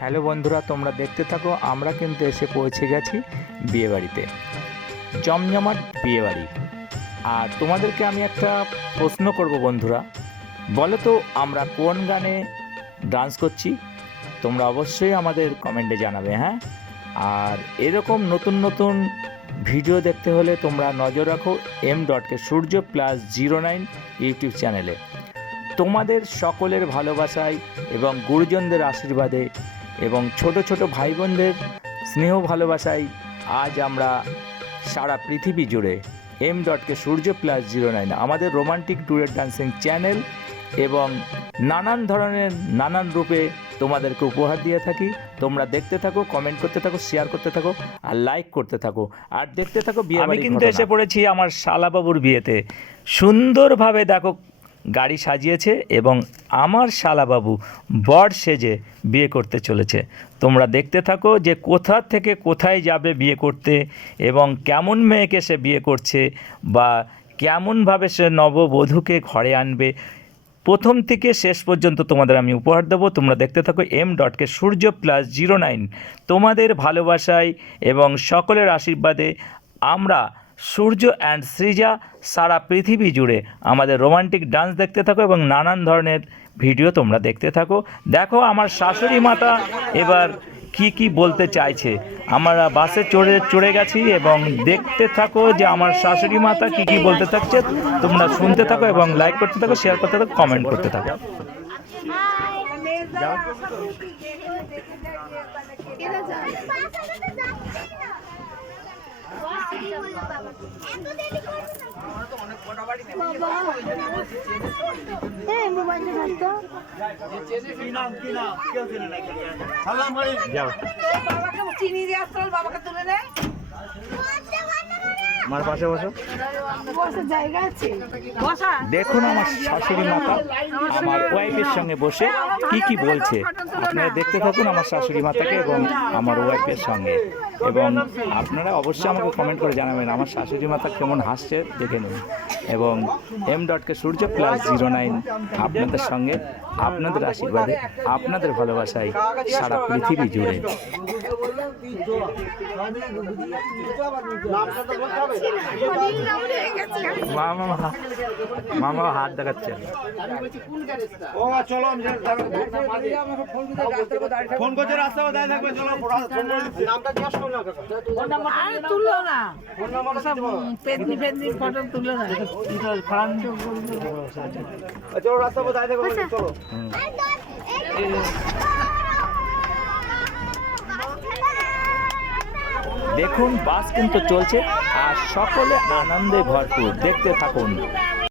Hello বন্ধুরা, তোমরা দেখতে থাকো। আমরা কিন্তু এসে পৌঁছে গেছি বিয়েবাড়িতে, জমজমাট বিয়েবাড়ি। আর তোমাদেরকে আমি একটা প্রশ্ন করব বন্ধুরা, বলো তো আমরা কোন গানে ডান্স করছি? তোমরা অবশ্যই আমাদের কমেন্টে জানাবে, হ্যাঁ। আর এরকম নতুন নতুন ভিডিও দেখতে হলে তোমরা নজর রাখো m.কে সূর্য +09 ইউটিউব চ্যানেলে। তোমাদের সকলের ভালোবাসায় এবং গুরুজনদের আশীর্বাদে এবং ছোট ছোট ভাই বোনদের স্নেহ ভালোবাসায় আজ আমরা সারা পৃথিবী জুড়ে m.কে সূর্য +09 আমাদের রোমান্টিক ডুয়েট ডান্সিং চ্যানেল এবং নানান ধরনের নানান রূপে তোমাদেরকে উপহার দিয়ে থাকি। তোমরা দেখতে থাকো, কমেন্ট করতে থাকো, শেয়ার করতে থাকো আর লাইক করতে থাকো আর দেখতে থাকো বিয়ে। আমি কিন্তু এসে পড়েছি আমার শালাবাবুর বিয়েতে। সুন্দরভাবে দেখো গাড়ি সাজিয়েছে এবং আমার শালাবাবু বর সেজে বিয়ে করতে চলেছে। তোমরা দেখতে থাকো যে কোথা থেকে কোথায় যাবে বিয়ে করতে এবং কেমন মেয়েকে সে বিয়ে করছে বা কেমনভাবে সে নববধূকে ঘরে আনবে। প্রথম থেকে শেষ পর্যন্ত তোমাদের আমি উপহার দেবো। তোমরা দেখতে থাকো m.কে সূর্য +09। তোমাদের ভালোবাসায় এবং সকলের আশীর্বাদে আমরা সূর্য অ্যান্ড সৃজা সারা পৃথিবী জুড়ে আমাদের রোমান্টিক ডান্স দেখতে থাকো এবং নানান ধরনের ভিডিও তোমরা দেখতে থাকো। দেখো আমার শাশুড়ি মাতা এবার কি বলতে চাইছে। আমরা বাসে চড়ে গেছি এবং দেখতে থাকো যে আমার শাশুড়ি মাতা কি বলতে থাকছে। তোমরা শুনতে থাকো এবং লাইক করতে থাকো, শেয়ার করতে থাকো, কমেন্ট করতে থাকো। আমার পাশে বসো। দেখুন আমার শাশুড়ি মাতা আমার ওয়াইফের সঙ্গে বসে কি বলছে। আপনারা দেখতে থাকুন আমার শাশুড়ি মাতাকে এবং আমার ওয়াইফের সঙ্গে, এবং আপনারা অবশ্যই আমাকে কমেন্ট করে জানাবেন আমার শাশুড়ি মাতা কেমন হাসছে দেখে নিন। এবং m.কে সূর্য +09 আপনাদের সঙ্গে, আপনাদের আশীর্বাদে, আপনাদের ভালোবাসায় সারা পৃথিবী জুড়ে। মামা হাত দেখাচ্ছে। ফোন করছে রাস্তা থাকবে, চলো রাস্তা চলো। দেখুন বাস কিন্তু চলছে আর সকলে আনন্দে ভরপুর। দেখতে থাকুন।